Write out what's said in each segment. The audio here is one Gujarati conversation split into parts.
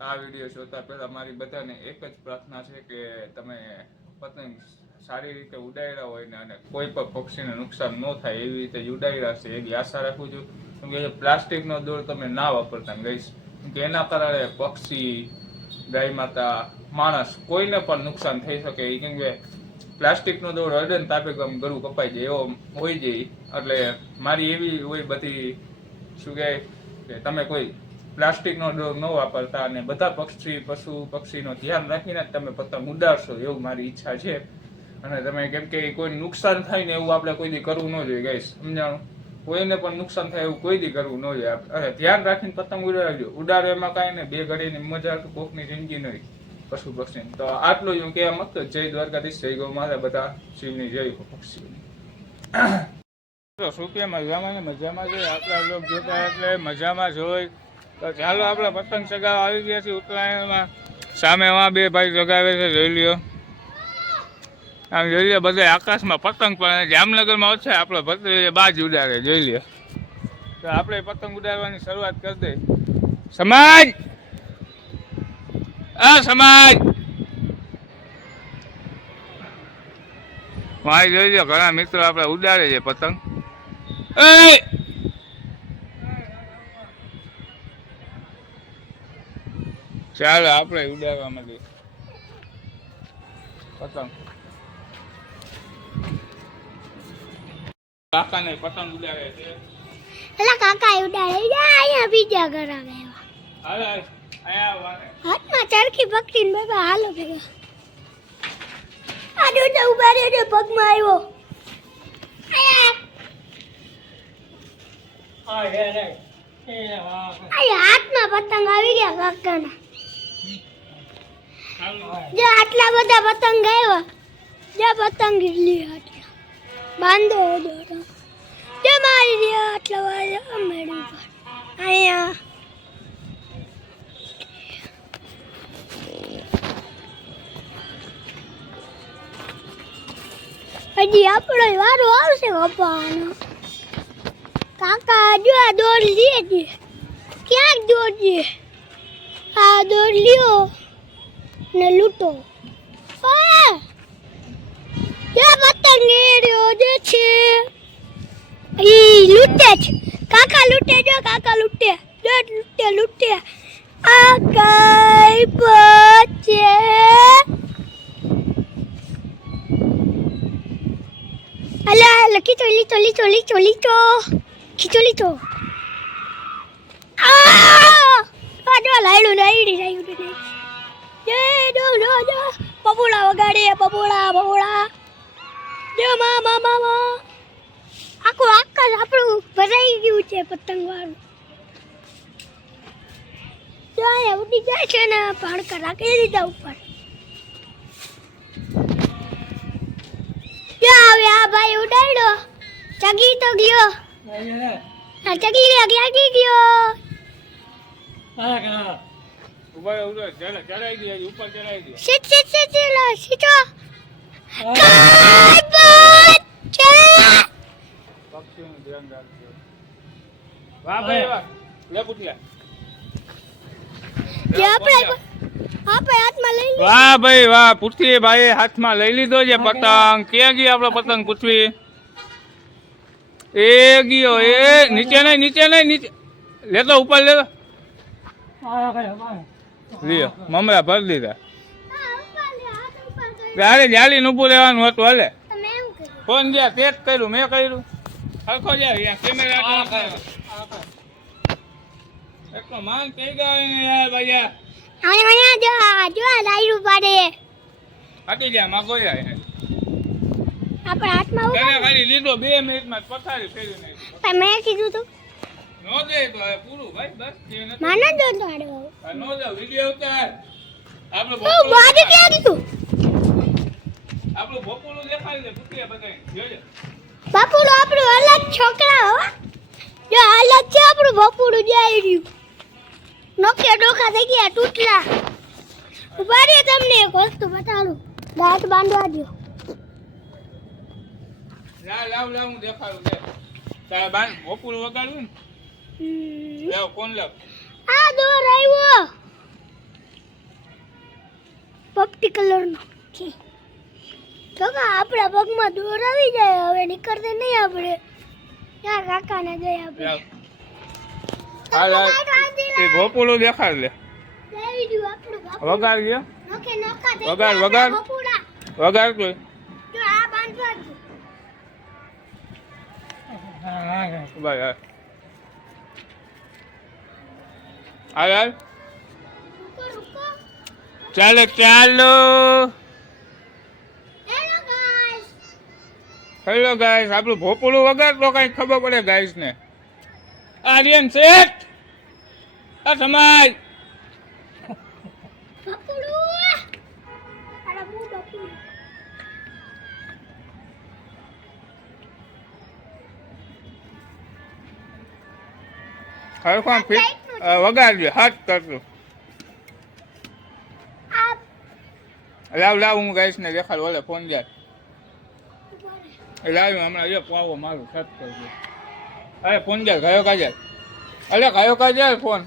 આ વિડીયો જોતા પહેલા મારી બધાને એક જ પ્રાર્થના છે કે તમે પતંગ સારી રીતે ઉડાડ્યા હોય ને અને કોઈ પણ પક્ષીને નુકસાન ન થાય એવી રીતે ઉડાડ્યા છે એવી આશા રાખું છું. કેમ કે પ્લાસ્ટિકનો દોર તમે ના વાપરતા ગઈશ, કે એના કારણે પક્ષી, ગાય માતા, માણસ કોઈને પણ નુકસાન થઈ શકે. કેમ કે પ્લાસ્ટિકનો દોર અડે ને તાપે ગળું કપાઈ જાય એવો હોય જાય. એટલે મારી એવી હોય બધી શું કહે કે તમે કોઈ પ્લાસ્ટિકનો દોર ન વાપરતા અને બધા પશુ પક્ષીનો ધ્યાન રાખીને તમે પતંગ ઉડાડશો એવું મારી ઈચ્છા છે. અને તમે કેમ કે કોઈ નુકસાન થાય ને એવું આપણે કોઈ દી કરવું ન જોઈએ ગાઈસ, સમજાણું? કોઈને પણ નુકસાન થાય એવું કોઈ દી કરવું ન જોઈએ. અને ધ્યાન રાખીને પતંગ ઉડાડજો. ઉડાડો એમાં કાંઈ નહીં, બે ઘડીની મજા તો કોકની જિંદગી નહીં પશુ પક્ષીની. તો આટલું જ હું કહેવા માંગતો. જય દ્વારકાધીશ, જય ગૌ માતા, બધા શિવની જય પક્ષીઓની. મજામાં મજામાં જોઈએ આપણા લોક જોતા એટલે મજામાં જોઈ. તો ચાલો આપણે પતંગ ચગાવવા આવી ગયા છીએ ઉત્તરાયણમાં. સામે એમાં બે ભાઈ ચગાવે છે, જોઈ લ્યો. આમ જોઈ લ્યો, બધા આકાશમાં પતંગ પણ જામનગરમાં ઓછા, આપણો ભત્રીજો બાજ ઉડાડે, જોઈ લ્યો. તો આપણે પતંગ ઉડાડવાની શરૂઆત કરી દઈએ. સમાજ, આ સમાજ મારી જોઈ લો, ઘણા મિત્રો આપણે ઉડાડે છે પતંગ. ચાલો આપણે ઉડાડવા માંડીએ પતંગ. કાકા ને પતંગ ઉડાડે છે. એલા કાકા ઉડાડે અહીંયા બીજા ઘર આવે. હાલ અહીંયા હાથમાં ચરખી પકડીને બાબા હાલો ભેગા. આ દોડે ઉભા રહે, પગમાં આવ્યો. અહીંયા હાથમાં પતંગ આવી ગયા કાકાના. જો આટલા બધા પતંગ આવ્યા, જો પતંગ લી આટલા બાંધો દોરો, જો મારી દે આટલા વાળા મેળવી પર અહીંયા. હજી આપણો વારો આવશે કપાવાનો. કાકા જો આ દોડ લે છે, ક્યાંક દોડ છે, આ દોડ લ્યો ને લૂંટો. પતંગ એર્યો જે છે ઈ લૂંટે છે. કાકા લૂંટે, જો કાકા લૂંટે, જો લૂંટે લૂંટે. આ કઈ પચે અલા લીચો લીચો લીચો લીચો લીચો ખીચો લીચો. આ જો લાઈડું લાઈડી લાઈડું જે જો જો જો બબુડા વગાડે, બબુડા બબુડા. જો મા મા મા આખું આકાશ આપણું ભરાઈ ગયું છે પતંગ વાળું. જો અહીંયા ઉડી જાય છે ને, પાણકા રાખી દીધા ઉપર. જો હવે આ ભાઈ ઉડાડ્યો, ચગી તો ગયો. ચગી ગયો, ક્યાં ગયો? ઉપર ચડાઈ દે, ઉપર ચડાઈ દે. સીટ સીટ સીટ સીટો. પક્ષીઓનું ધ્યાન રાખજો. વાહ ભાઈ વાહ, લે પુટલા. વાહ ભાઈ વાહ, પૃથ્વી ભાઈ હાથમાં લઈ લીધો છે પતંગ. ક્યાં ગઈ આપણો પતંગ પૃથ્વી? એ ગયો, એ નીચે નહીં, નીચે નહીં, નીચે લેતો, ઉપર લેતો. લ્યો મમરા ભરી દીધા. ત્યારે જાલી ઊભું રહેવાનું હતું. હાલે ફોન જ્યાં પેક કર્યું, મેં કર્યું સરખો જાય કેમેરા. એટલો માંગ થઈ ગયો યાર ભાઈ. જો લાઈટ પાડે હટી જાય માગો જાય. આપણા હાથમાં તને ખાલી લીધો 2 મિનિટમાં પથારી ફેરી નાખી. પણ મેં કીધું તું નો દે તો પૂરું ભાઈ, બસ માનો દો તાડો. નો દે વિડિયો ઉતાર. આપણો ઓ બાજુ ક્યાં દીધું? આપણો બપોરો દેખાડી દે પુત્રી બધાય જોજે. બાપુડો આપણો અલગ છોકરા હો. જો અલગ છે આપણું બાપુડો જાય રહ્યું. નોકે ડોખા થઈ ગયા તૂટલા. ઉભા રે, તમને એક વસ્તુ બતાડું. દાંત બાંધવા દો. લાવ હું દેખાડું દે. તારે બાન બપોરો વગાડવું ને. લાવ ફોન લાવ. આ દોર આવ્યો. કટ્ટી કલરનો છે. તો કે આપણા પગમાં દોર આવી જાય હવે નીકળતે નહીં આપણે. યાર કાકાને જઈ આપણે. હાલ એ ગોપુલું દેખાડ લે. લઈ દીધું આપણું બાપુ. વગાડ ગયો નોકે નોકા દે. વગાડ, વગાડ. બપુડા. વગાડ કોઈ જો આ બાંધવા દે. ભાઈ હાલ હાલ હાલ રૂકો રૂકો. ચાલો ચાલો હેલો ગાઈસ. હેલો ગાઈસ આપણું ભોપુલું વગાડ તો કઈ ખબર પડે ગાઈસ ને. આર્યન શેઠ આ સમાજ બપુડું. અરે બુ બપુડું. હવે કોણ ફિટ વગાડજો હાથ કરજો. આ લાવ લાવ હું ગાઈસ ને દેખાડ ઓલે ફોન જાય લાવ હમણાં એ પાવો મારું સત કરજો. અરે ફોન જાય ગયો કાજલ અરે ગયો કાજલ ફોન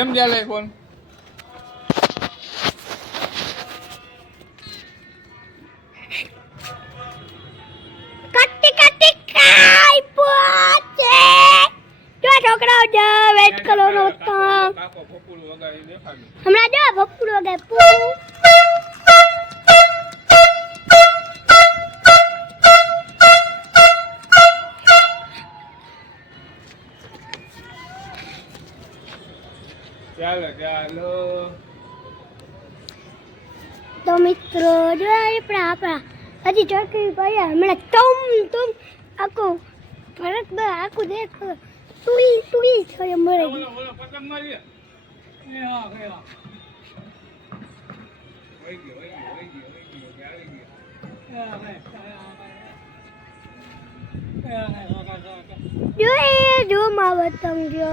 એમ ચાલે ફોન કટ્ટી કટ્ટી ખાઈ પોતે. જો છોકરાઓ જો વેટ કરો નો તો. કાકો ભોપુલું વગાડી દેખાડ્યું. હમણાં જો બપુડું વગાય પુ. ચાલો ચાલો તો મિત્રો જો આપણા હજી ચોકડી પડ્યા હમણાં તુમ આખું ફરક બ આખું દેખ તુઈ થયો મરે ઓલો ઓલો પતંગ મારી એ હા ગયા વઈ ગયો આવી ગયો જો એ જો માં પતંગ જો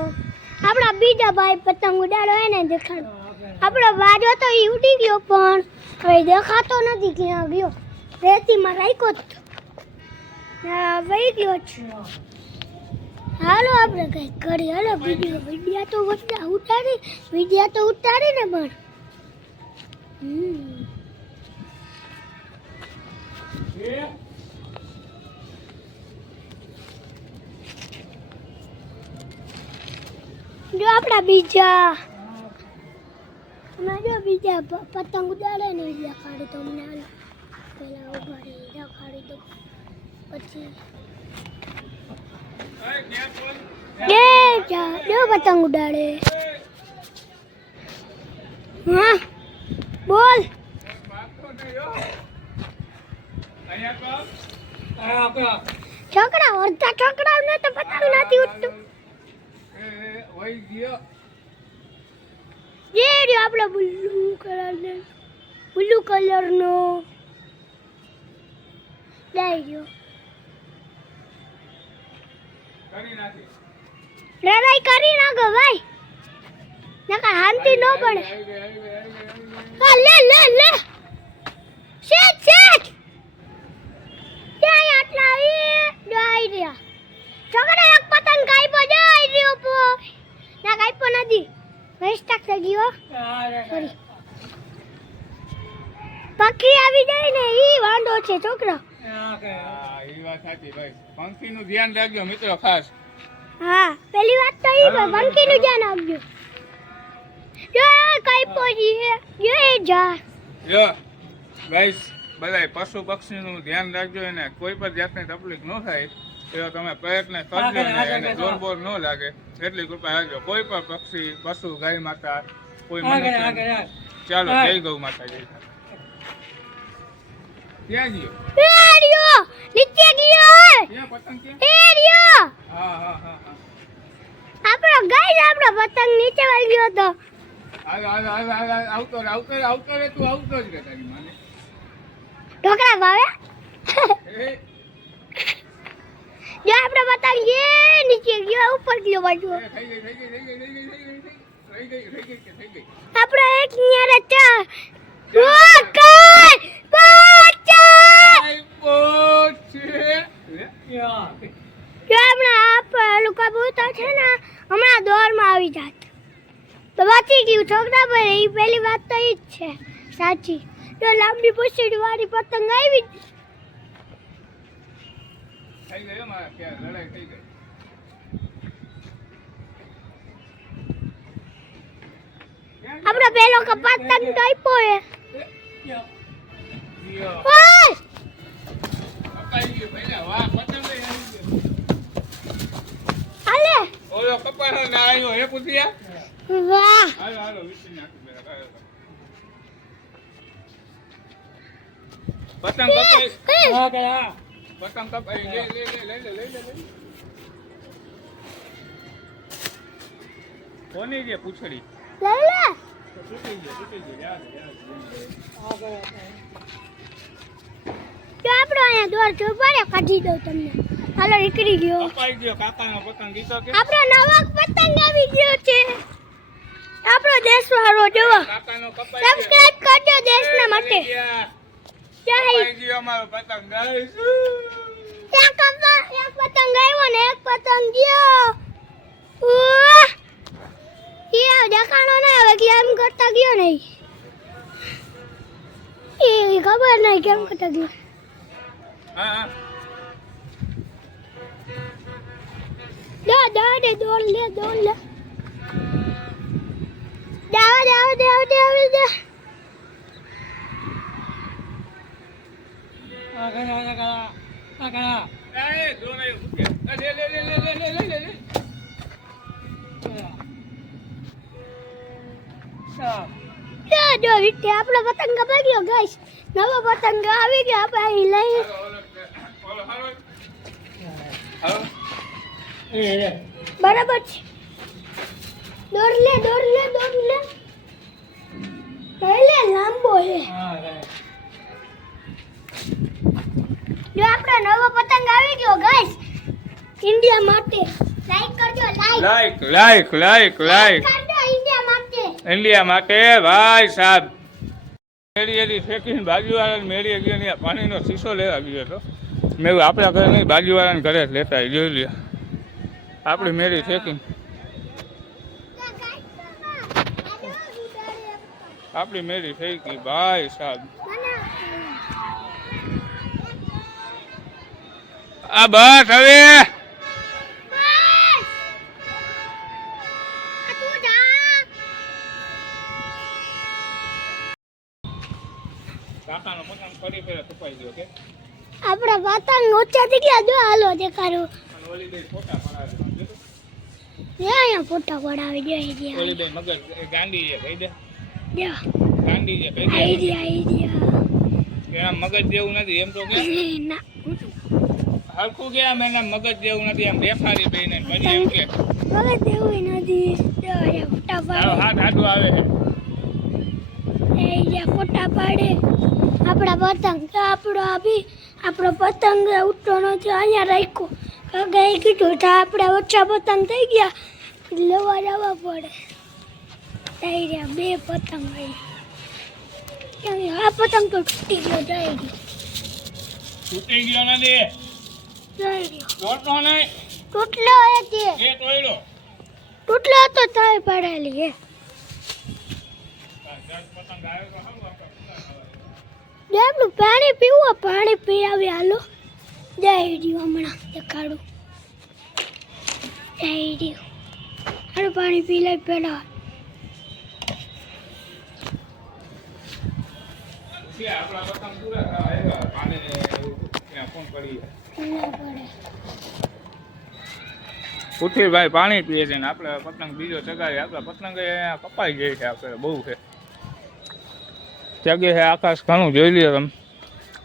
આપણા બીજા ભાઈ પતંગ ઉડાડો એને દેખાડો. આપણો વાજો તો ઈ ઉડી ગયો પણ હવે દેખાતો નથી ક્યાં ગયો. રેતીમાં રાખ્યો જ હા વહી ગયો છે. હાલો આપણે કઈ કરી હાલો વિડિયા તો ઉતારી ને પણ જો આપણા બીજા પતંગ ઉડાડે ને દેખાડી તો અમને હાલ પેલા ઉભા રહી દેખાડી તો પછી જો પતંગ ઉડાડે. હા બોલ છોકરા અડધા છોકરાઓને તો પતંગ નથી ઉડતું. વઈ ગયો જે રહ્યો આપણો બ્લુ કલરનો લઈ ગયો. કરી નાખી લડાઈ કરી નાખો ભાઈ નકર શાંતિ ન પડે. હા લે શેઠ ત્યાં આટલા આવી રહ્યા છોકરા એક પતંગ કાપ્યો જાય રહ્યો પો ના કાપ્યો નથી વેસ્ટ થઈ ગયો. સોરી પક્ષી આવી જાય ને ઈ વાંધો છે છોકરા. હા એ વાત સાચી ભાઈ પંખીનું ધ્યાન રાખજો મિત્રો ખાસ. હા પેલી વાત તો ઈ પંખીનું ધ્યાન આપજો. જો કાપ્યો છે એ જા જો ગાઈસ બધાય પશુ પક્ષીનું ધ્યાન રાખજો એને કોઈ પણ જાતની તકલીફ ન થાય એવો તમે પ્રયત્ન કરજો ને એને જોરબોર ન લાગે એટલી કૃપા રાખજો. કોઈ પણ પક્ષી પશુ ગાય માતા કોઈ મનુષ્ય ચાલો જય ગૌ માતા જય ક્યાં ગયો એરિયો નીચે ગયો ક્યાં પતંગ ક્યાં એરિયો હા હા હા હા આપણો ગાઈસ આપણો પતંગ નીચે વળી ગયો તો. હાલ આવતો રે તું આવતો જ રે તારી માને ઢોકળા ભાવે એ જો આપણો પતંગ જે નીચે ગયો ઉપર ગયો બાજુ. થઈ ગઈ આપણો એક નિયારે ચા રોકાય પાછા જો હમણાં પેલું કબૂતર છે ને હમણાં દોરમાં આવી જાત તો વાંચી ગયું છોકરા ભાઈ એ પહેલી વાત તો ઈ જ છે સાચી જો લાંબી પૂછડી વાળી પતંગ આવી જ. થઈ ગયો મારા ક્યાં લડાઈ થઈ ગઈ. આપણો પેલો પતંગ કાપ્યો હે યો. ઓય કપાઈ ગયું પહેલા વાહ પતંગ લઈ આવી ગયો. હાલે ઓલો કપાળો ના આવ્યો હે પુતિયા. વાહ હાલો હાલો વિસી નાખી મેરા કાયો. પતંગ કપાઈ હા ગયા પતંગ કપાઈ લે લે લે લઈ લે લઈ લે લઈ. કોની જે પૂછડી લઈ લે તૂટી ગઈ યાદ યાદ. આ ગયા તો આપણો અહીંયા દોર જો પડે કાઢી દઉં તમને હાલો નીકળી ગયો કપાઈ ગયો કાકાનો પતંગ ગીતો કે આપણો નવો પતંગ આવી ગયો છે આપણો દેશવાળો જોવો કાકાનો કપાઈ ગયો. સબસ્ક્રાઇબ કરજો દેશના માટે કપાઈ ગયા. જય કપાઈ ગયો અમારો પતંગ ગાઈસ. એક પતંગ આવ્યો ને એક પતંગ ગયો ઉઆ! ઈ દેખાણો ના હવે કેમ કરતા ગયો નહીં એ ખબર નહીં કેમ કરતા ગયો હા હા દે દોડ લે દે આ ગયા આ ગયા એ દોરાય ઉઠ્યા. લે લે લે લે લે લે લે લે. જો વિટ્ટે આપણો પતંગ કપાઈ ગયો ગાઈસ નવો પતંગ આવી ગયો આપણે અહીં લઈ ઓલો હાલો હાલો. એ બરાબર છે દોડ લે લાંબો છે હા ગયા જો આપણો નવો પતંગ આવી ગયો ગાઈસ ઇન્ડિયા માટે લાઈક કરજો લાઈક લાઈક કરજો ઇન્ડિયા માટે ઇન્ડિયા માટે ભાઈ સાહેબ મેળી એની ફેંકીને બાજુવાળાને મેળી ગયો ને પાણીનો શીશો લેવા ગયો હતો. મેં એવું આપણા ઘરે નહીં બાજુવાળાને ઘરે જ લેતા આવી. જોઈ લે આપણી મેળી ફેંકીને આપણી મેળી ફેંકી ભાઈ સાહેબ. આ બસ હવે કાકાનો પતંગ ફરી ફેરા કપાઈ ગયો કે આપણા પતંગ ઓછા થઈ ગયા જો હાલો દેખાડો અને ઓલી બે ફોટા પડાવી અહીંયા ફોટા પડાવી જોઈએ ઓલી બે મગજ ગાંડી છે કહી દે જો ગાંડી છે કહી દે આઈડિયા એના મગજ જેવું નથી એમ તો કે ના હરખું કે આમ એના મગજ જેવું નથી આમ બેફારી બેને પછી એમ કે વગર દેવું નથી જો અહીંયા ફોટા તારો પાડે હાથ આડું આવે છે અહીંયા ફોટા પાડે આપણા પતંગ તો આપણો પતંગ ઉડતો નથી અહીંયા રાખ્યો કાકાએ કીધું તો આપણે ઓછા પતંગ થઈ ગયા લેવા જવા પડે થઈ રહ્યા બે પતંગ આવી આ પતંગ તો તૂટી ગયો જઈ ગયો તૂટી ગયો નથી જઈ ગયો તોડતો નહીં તૂટલો હતી એ તોડ્યો તૂટલો તો થાય પડેલી હે 10 પતંગ આવ્યો તો હાલો આપણે આપણું પાણી પીવું પાણી પી આવી હાલો જઈ રહ્યું હમણાં દેખાડું જઈ રહ્યું હાલો પાણી પી લઈ પેલા આપણા પતંગ પૂરા થવા આવ્યા પાણી ત્યાં ફોન કરીએ ના પડે પુથીભાઈ પાણી પીએ છે ને આપણે પતંગ બીજો ચગાવીએ આપણા પતંગ અહીંયા કપાઈ ગઈ છે આપણે બહુ છે ચગે છે આકાશ ઘણું જોઈ લ્યો તમે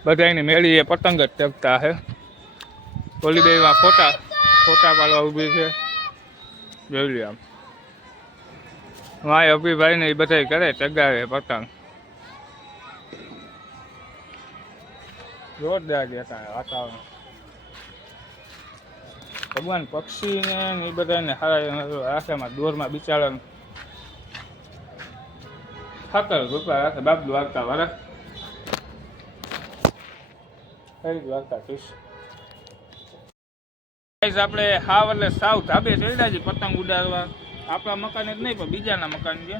બધા એની મેળીએ પતંગ જ ચગતા છે ઓલી બેમાં ફોટા પાડવા ઊભી છે જોઈ લ્યો આમ માય અભિભાઈ ને એ બધા કરે ચગાવે પતંગ જોરદાર દેખાય વાતાવરણ ભગવાન પક્ષીને એ બધાને સારા રાખેમાં દોરમાં બિચારા ઠાકર રૂપિયા રાખે બાપ દ્વારકા વાળા કઈ દ્વારકા કહીશ આપણે હાવ એટલે સાવ ધાબે ચડ્યા છીએ પતંગ ઉડાડવા આપણા મકાન જ નહીં પણ બીજાના મકાન છે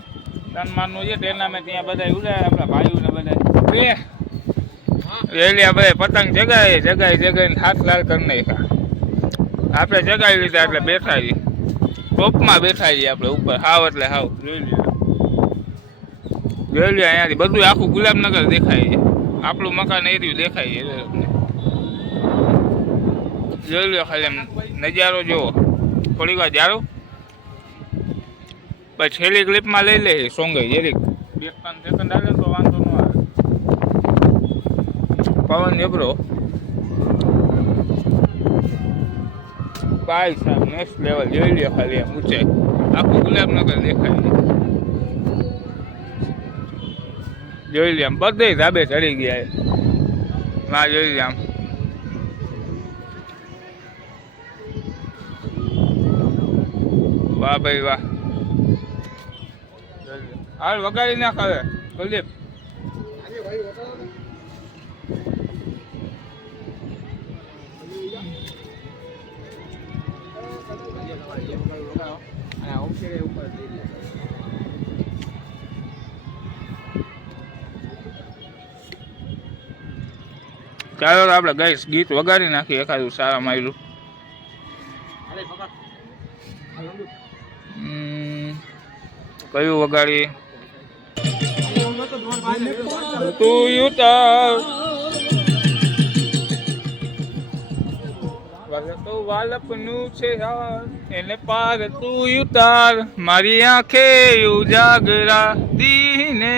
તનમાનનું છે તેના મેં ત્યાં બધા ઉડાય આપણા ભાઈઓને બધા રેલી આ બધા પતંગ જગાઈને હાથ લાલ કરી નાખ્યા આપણે જગાવી લીધા એટલે બેઠા છીએ ટોપમાં બેઠા છીએ આપણે ઉપર હાવ એટલે હાવ જોઈ લે અહીંયાથી બધું આખું ગુલાબનગર દેખાય છે આપણું મકાન એર્યું દેખાય છે જોઈ લો ખાલી એમ નજારો જુઓ થોડીક વાર જારો પછી છેલ્લી ક્લિપમાં લઈ લે સોંગે જેરીક 2-3 સેકન્ડ આવે તો વાંધો ન આવે પવન જબરો ભાઈ સાહેબ નેક્સ્ટ લેવલ જોઈ લે ખાલી એમ ઊંચાઈ આખું ગુલાબનગર દેખાય છે જોઈ લે આમ બધે ધાબે ચડી ગયા માં જોઈ લે આમ વાહ ભાઈ વાહ હાલ વગાડી નાખ હવે કુલદીપ ચાલો આપણે ગઈશ ગીત વગાડી નાખીએ એકાદું સારા માયલું કયું વગાડી તું યુતાર તો વાલપનું છે એને પાર તું યુતાર મારી આંખે ઉજાગરા દીને